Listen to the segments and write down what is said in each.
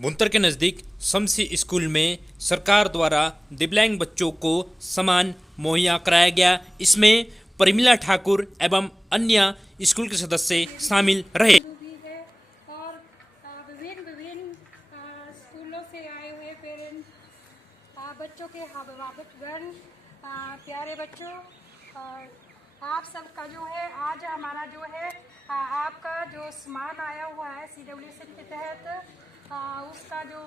भुंतर के नज़दीक शमसी स्कूल में सरकार द्वारा दिव्यांग बच्चों को सामान मुहैया कराया गया। इसमें परिमला ठाकुर एवं अन्य स्कूल के सदस्य शामिल रहे। भी है और विभिन्न विभिन्न स्कूलों से आए हुए पेरेंट्स, बच्चों के अभिभावकगण, प्यारे बच्चों, आप सबका जो है आज हमारा जो है आपका जो सामान आया हुआ है CWSN के तहत उसका जो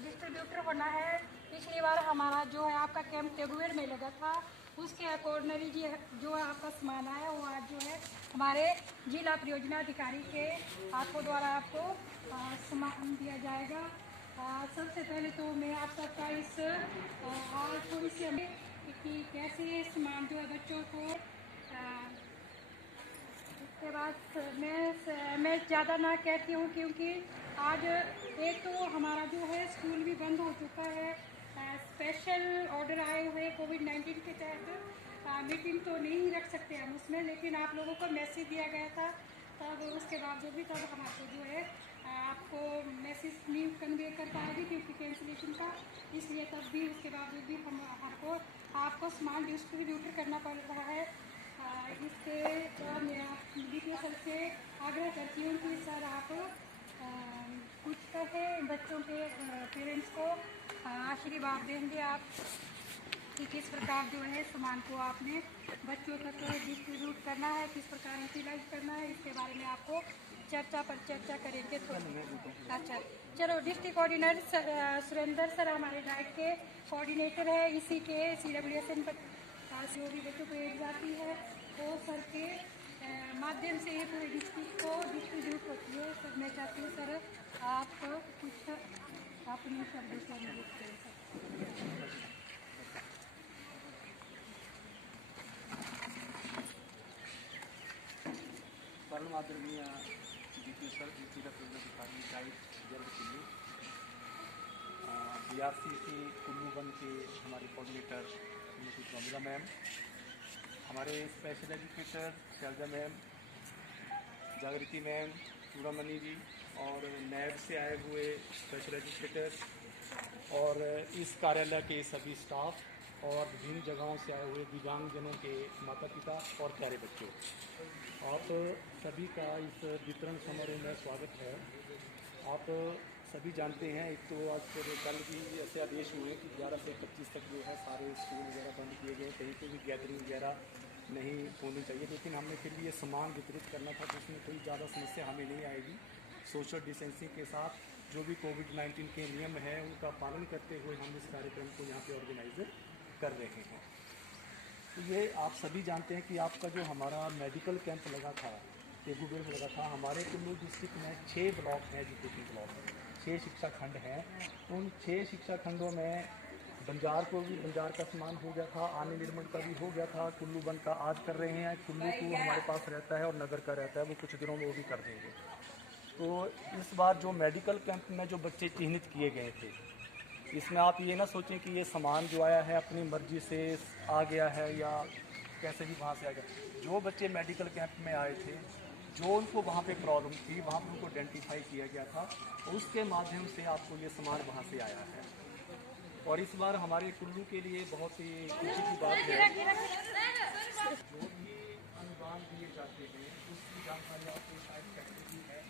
डिस्ट्रीब्यूटर होना है। पिछली बार हमारा जो है आपका कैंप टेगुवेर में लगा था, उसके अकॉर्डिनरी जो आपका सामान आया वो आज जो है हमारे जिला परियोजना अधिकारी के हाथों द्वारा आपको सामान दिया जाएगा। सबसे पहले तो मैं आप सबका इस आज थोड़ी सी हमें कि कैसे सामान जो है बच्चों को उसके बाद मैं ज़्यादा ना कहती हूँ क्योंकि आज एक तो हमारा जो है स्कूल भी बंद हो चुका है। स्पेशल ऑर्डर आए हुए कोविड-19 के तहत मीटिंग तो नहीं रख सकते हम उसमें, लेकिन आप लोगों को मैसेज दिया गया था तब उसके बावजूद भी तब हमारे जो है आपको मैसेज नहीं कन्वे कर पाएगी क्योंकि कैंसिलेशन का, इसलिए तब भी उसके बावजूद भी हमको आपको सामान डिस्ट्रीब्यूटर करना पड़ रहा है। इसके बाद मैं DPO सर से आग्रह करती हूँ कि सर आप कुछ कहें बच्चों के पेरेंट्स को आशीर्वाद देंगे आप कि किस प्रकार जो है सामान को आपने बच्चों तक डिस्ट्रीब्यूट करना है, किस प्रकार यूटिलाइज करना है, इसके बारे में आपको चर्चा करेंगे। तो अच्छा चलो, डिस्ट्रिक्ट कोऑर्डिनेटर सुरेंद्र सर हमारे डाइट के कोऑर्डिनेटर है, इसी के CWSN पर जो भी बच्चों को एड जाती है वो सर के माध्यम से ये पूरे डिस्ट्रिक्ट को डिस्ट्रीब्यूट होती है। सर मैं चाहती हूँ सर आप कुछ अपने शब्दों से अनुरोध करें। परम आदरणीय DPO सर, जिला परियोजना अधिकारी डाइट जल्द के लिए BRCC कुल्लू वन के हमारे कोऑर्डिनेटर श्रीमती प्रमिला मैम, हमारे स्पेशल एजुकेटर शैलजा मैम, जागृति मैम, चूड़ामणि जी और नैब से आए हुए स्पेशल एजुकेटर और इस कार्यालय के सभी स्टाफ और विभिन्न जगहों से आए हुए दिव्यांगजनों के माता पिता और प्यारे बच्चों, आप सभी का इस वितरण समारोह में स्वागत है। आप सभी जानते हैं, एक तो आज कल भी ऐसे आदेश हुए कि 11 से 25 तक जो है सारे स्कूल वगैरह बंद किए गए, कहीं पर भी गैदरिंग वगैरह नहीं होनी चाहिए, लेकिन हमने फिर भी ये सामान वितरित करना था तो उसमें कोई ज़्यादा समस्या हमें नहीं आएगी। सोशल डिस्टेंसिंग के साथ जो भी कोविड-19 के नियम हैं उनका पालन करते हुए हम इस कार्यक्रम को यहाँ पे ऑर्गेनाइज कर रहे हैं। तो ये आप सभी जानते हैं कि आपका जो हमारा मेडिकल कैंप लगा था टेगुवेर में लगा था, हमारे कुल्लू डिस्ट्रिक्ट में 6 ब्लॉक हैं, एजुकेशन ब्लॉक, 6 शिक्षा खंड हैं। उन 6 शिक्षा खंडों में बंजार को भी बंजार का सामान हो गया था, आने निर्मल का भी हो गया था, कुल्लू वन का आज कर रहे हैं, कुल्लू को हमारे पास रहता है और नगर का रहता है, वो कुछ दिनों में वो भी कर देंगे। तो इस बार जो मेडिकल कैंप में जो बच्चे चिन्हित किए गए थे, इसमें आप ये ना सोचें कि ये सामान जो आया है अपनी मर्जी से आ गया है या कैसे भी वहाँ से आ गया। जो बच्चे मेडिकल कैंप में आए थे, जो उनको वहाँ पे प्रॉब्लम थी, वहाँ पर उनको आइडेंटिफाई किया गया था, उसके माध्यम से आपको ये सामान वहाँ से आया है। और इस बार हमारे कुल्लू के लिए बहुत ही खुशी की बात है, जो भी अनुदान दिए जाते हैं उसकी जानकारी आपको शायद कैटेगरी है,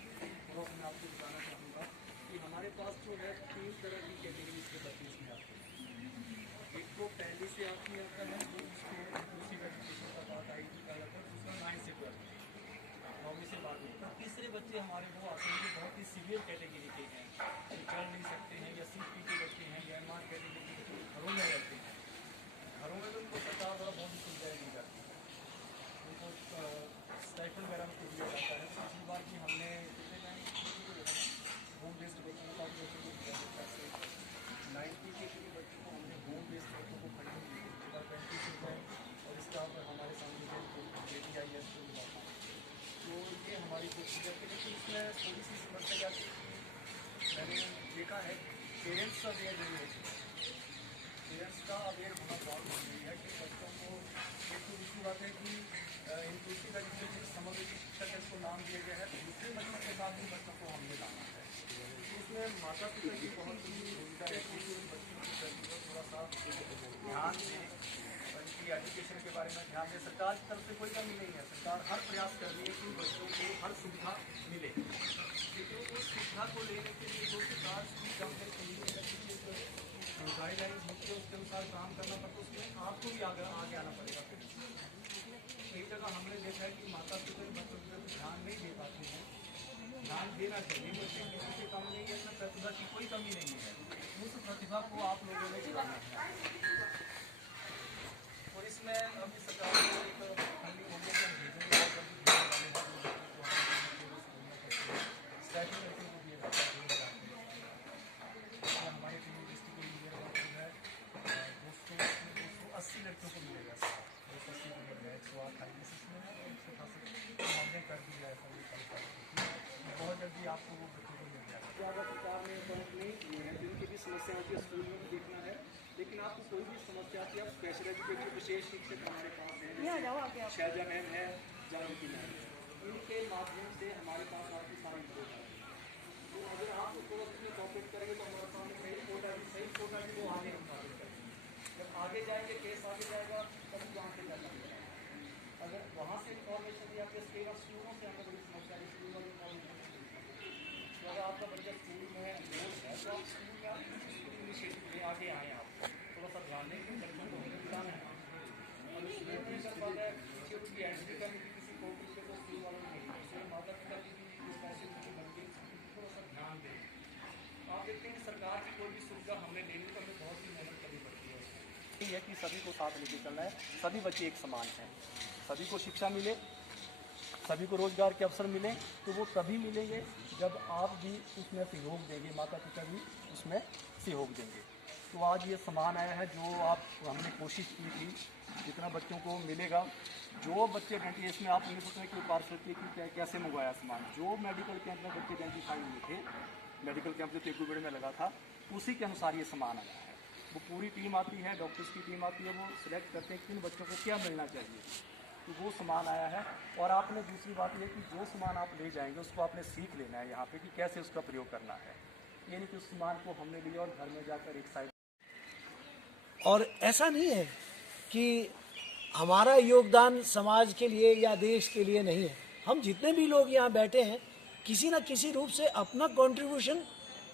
वो मैं आपको बताना चाहूँगा कि हमारे पास जो है 3 तरह की कैटेगरी के बच्चे इसमें आते हैं। एक तो पहले से आपकी आता है, दूसरी एजुकेशन का बात आएगी का आता है, दूसरा 9 से 12 9वीं से 12वीं। तीसरे बच्चे हमारे वो आते हैं जो बहुत ही सीवियर कैटेगरी के हैं, जो चल नहीं सकते हैं या CP के बच्चे हैं या MR कैटेगरी के बच्चे घरों में रहते हैं। घरों में तो उनको सरकार द्वारा बहुत ही सुविधाएँ दी जाती हैं, उनको स्टाइपेंड वगैरह को दिया जाता है। पिछली बार भी हमने होम बेस्ड बच्चों का भी बच्चों को दिया जाता है, 90 के बच्चों को हमने होम बेस्ड बच्चों को फंडिंग दी थी 2020 में, और इसका हमारे सामने बेटी आई है स्कूल का। तो ये हमारी कोशिश है, लेकिन इसमें थोड़ी सी समस्या क्या थी कि मैंने देखा है पेरेंट्स का अवेयर नहीं होती, पेरेंट्स का अवेयर होना बहुत जरूरी है कि बच्चों को एक तो दूसरी बात है कि इंक्लूसिव एजुकेशन समग्र शिक्षा का इसको नाम दिया गया है, दूसरे बच्चों के साथ भी बच्चों को हमने लाना है। इसमें माता पिता की बहुत बड़ी भूमिका रहती है कि उन बच्चों के प्रति थोड़ा सा ध्यान दें, उनकी एजुकेशन के बारे में ध्यान दें। सरकार की तरफ से कोई कमी नहीं है, सरकार हर प्रयास कर रही है कि बच्चों को हर सुविधा मिले, लेकिन उस सुविधा को लेने के लिए जो सरकार की गाइडलाइन होती है उसके अनुसार काम करना पड़ता है, उसमें आपको भी आगे आना पड़ेगा। फिर एक जगह हमने देखा है कि माता पिता बच्चों की तरफ ध्यान नहीं दे पाते हैं, ध्यान देना चाहिए। बच्चे किसी से कम नहीं है, इसमें प्रतिभा की कोई कमी नहीं है, उस प्रतिभा को आप लोगों ने दिखाना है। और इसमें अभी सरकार को एक फंडिंग होने के भेजेंगे और जल्दी स्टैटिंग को दिया जाता है 2000 हमारे पूरे डिस्ट्रिक्ट को मिलेगा है 280 लड़कियों को मिलेगा। 280 को मिलेगा 128 इसमें है, 188 हमने कर दिया है बहुत जल्दी आपको वो बच्चों को मिल जाएगा। ज़्यादा सरकार ने पॉइंट नहीं किए हैं, जिनकी भी समस्या होती है स्कूल में देखना है, लेकिन आपको कोई भी समस्या आती है आप स्पेशल एजुकेशन विशेष शिक्षक हमारे पास हैं, शैलजा मैम है, जागृति मैम है, इनके माध्यम से हमारे पास आपकी सारी मदद है। तो अगर आप उसको अपनी कॉपरेट करेंगे तो हमारे सामने सही कोटा भी वो आगे हम कॉपरेट करेंगे। जब आगे जाएंगे केस आगे जाएगा तब वहाँ से जाना पड़ेगा। अगर वहाँ से इन्फॉर्मेशन या फिर कई बार स्कूलों से हमें बड़ी समस्या है, स्कूल वाली इन्फॉर्मेशन। तो अगर आपका बच्चा स्कूल में है तो आप स्कूल में इनिशिएटिव में आगे आए, आप थोड़ा सा ध्यान दें कि बच्चों को हमें बताना है। और उस नहीं कर पाता है कि उसकी एंट्री करने की किसी पोर्टल पे तो स्कूल वालों ने नहीं, इसलिए माता पिता की भी रिस्पॉन्सिबिलिटी बनती है, थोड़ा सा ध्यान दें। आप देखते हैं कि सरकार की कोई भी सुविधा हमने लेने को हमें बहुत ही मेहनत करनी पड़ती है। यही है कि सभी को साथ लेके चलना है, सभी बच्चे एक समान हैं, सभी को शिक्षा मिले, सभी को रोज़गार के अवसर मिलें, तो वो तभी मिलेंगे जब आप भी उसमें सहयोग देंगे, माता पिता भी उसमें सहयोग देंगे। तो आज ये सामान आया है जो आप हमने कोशिश की थी जितना बच्चों को मिलेगा। जो बच्चे इसमें आप नहीं सोचें कि पार्सल की कैसे मंगवाया सामान, जो मेडिकल कैंप में बच्चे आइडेंटिफाई हुए थे, मेडिकल कैंप जो तेगुबेड़ में लगा था, उसी के अनुसार ये सामान आया है। वो पूरी टीम आती है, डॉक्टर्स की टीम आती है, वो सिलेक्ट करते हैं किन बच्चों को क्या मिलना चाहिए, तो वो सामान आया है। और आपने दूसरी बात ये कि जो सामान आप ले जाएंगे उसको आपने सीख लेना है यहाँ पे कि कैसे उसका प्रयोग करना है, ये नहीं कि उस सामान को हमने लिया और घर में जाकर एक साइड। और ऐसा नहीं है कि हमारा योगदान समाज के लिए या देश के लिए नहीं है। हम जितने भी लोग यहाँ बैठे हैं किसी न किसी रूप से अपना कंट्रीब्यूशन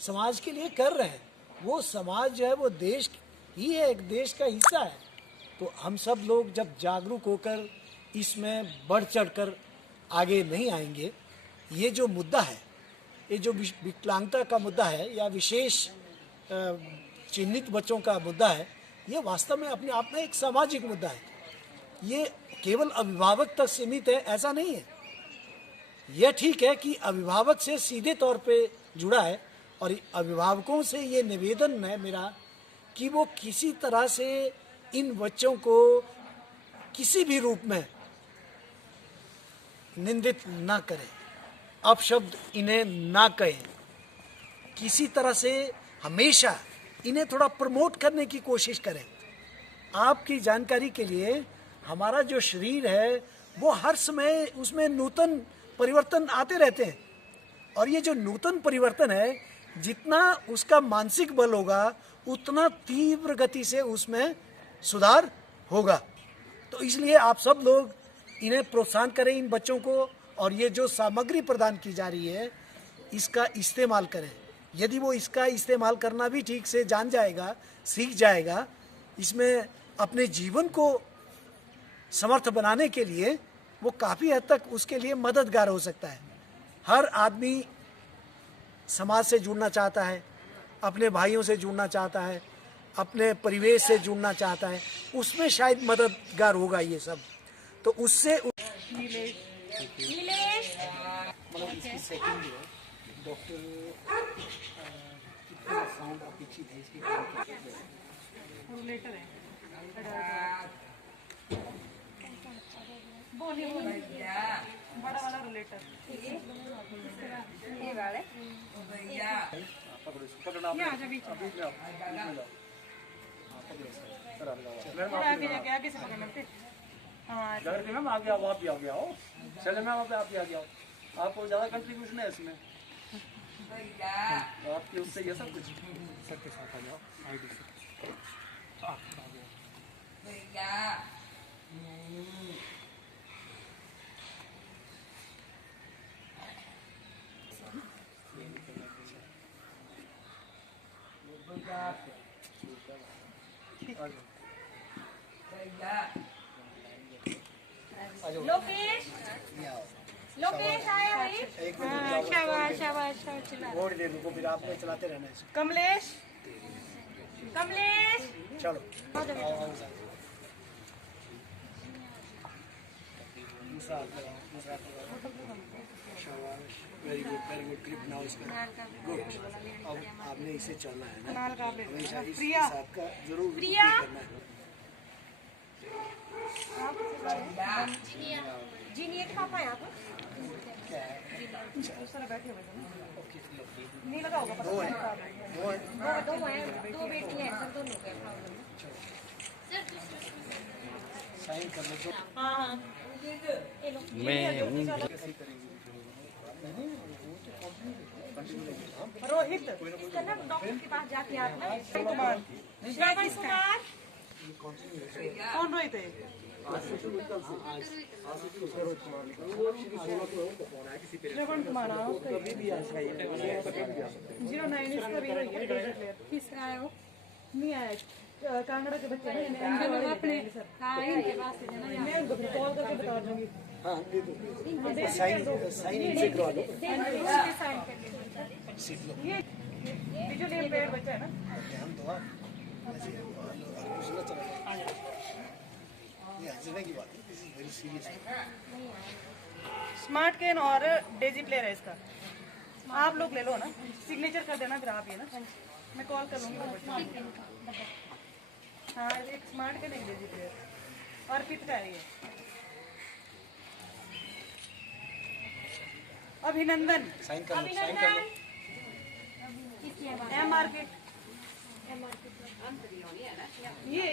समाज के लिए कर रहे हैं। वो समाज जो है वो देश ही है, एक देश का हिस्सा है। तो हम सब लोग जब जागरूक होकर इसमें बढ़ चढ़कर आगे नहीं आएंगे, ये जो मुद्दा है, ये जो विकलांगता का मुद्दा है या विशेष चिन्हित बच्चों का मुद्दा है, ये वास्तव में अपने आप में एक सामाजिक मुद्दा है। ये केवल अभिभावक तक सीमित है ऐसा नहीं है। यह ठीक है कि अभिभावक से सीधे तौर पे जुड़ा है और अभिभावकों से ये निवेदन है मेरा कि वो किसी तरह से इन बच्चों को किसी भी रूप में निंदित ना करें, अपशब्द इन्हें ना कहें, किसी तरह से हमेशा इन्हें थोड़ा प्रमोट करने की कोशिश करें। आपकी जानकारी के लिए हमारा जो शरीर है वो हर समय उसमें नूतन परिवर्तन आते रहते हैं और ये जो नूतन परिवर्तन है, जितना उसका मानसिक बल होगा उतना तीव्र गति से उसमें सुधार होगा। तो इसलिए आप सब लोग इन्हें प्रोत्साहन करें, इन बच्चों को, और ये जो सामग्री प्रदान की जा रही है इसका इस्तेमाल करें। यदि वो इसका इस्तेमाल करना भी ठीक से जान जाएगा, सीख जाएगा, इसमें अपने जीवन को समर्थ बनाने के लिए वो काफ़ी हद तक उसके लिए मददगार हो सकता है। हर आदमी समाज से जुड़ना चाहता है, अपने भाइयों से जुड़ना चाहता है, अपने परिवेश से जुड़ना चाहता है, उसमें शायद मददगार होगा ये सब। तो उससे मतलब इसकी सेटिंग जो है डॉक्टर कितना साउंड अपेक्षित है इसकी रूलेटर है, बड़ा वाला रूलेटर, ये वाले पकड़ना ये आजा बीच में, आगे से पकड़ना फिर। हाँ मैम आ गया, आप भी आ गया हो, चले मैम आप भी आ गया हो, आपको ज़्यादा कंट्रीब्यूशन है इसमें। आपके उससे ये सब कुछ सर के साथ आ जाओ आईडी से आप आ जाओ लोकेश लोकेश आया भाई। हाँ, शाबाश शाबाश शाबाश चला। वोट दे दो फिर आपने चलाते रहना है इसको। कमलेश कमलेश चलो आ जाओ। दूसरा हाथ लगाओ, दूसरा हाथ लगाओ। शाबाश, वेरी गुड ग्रिप नाउ इसका गुड। अब आपने इसे चलना है ना हमेशा इसके साथ का जरूर प्रिया। करना है। जीनियट पापा है आप नहीं लगा होगा दो है दो है दो है दो बेटी हैं सब दोनों के साइन कर लो। हाँ हाँ रोहित इसका ना डॉक्टर के पास जाके आप ना कुमार श्रवण कुमार कौन रोहित है? श्रवण कुमार आओ 09 इसका भी है। किसका है वो नहीं आया कांगड़ा के बच्चे हैं चलो अपने हाँ इनके पास से देना मैं उनको कॉल करके बता दूंगी। हाँ दे दो साइन साइन इनसे करवा लो। साइन कर लीजिए। सीख लो। ये विजुअली इम्पेयर्ड बच्चा है ना। ध्यान दो आप ऐसे कुछ ना चला ये हंसने की बात है। This is very serious. Smart can और डेजी प्लेयर है इसका। आप लोग ले लो ना, सिग्नेचर कर देना फिर आप ये ना, मैं कॉल कर लूंगी वो बच्चे को। हाँ एक स्मार्ट कैन एक डेजी प्लेयर और पिट का है ये। अभिनंदन साइन कर लो साइन कर लो। एम मार्केट ये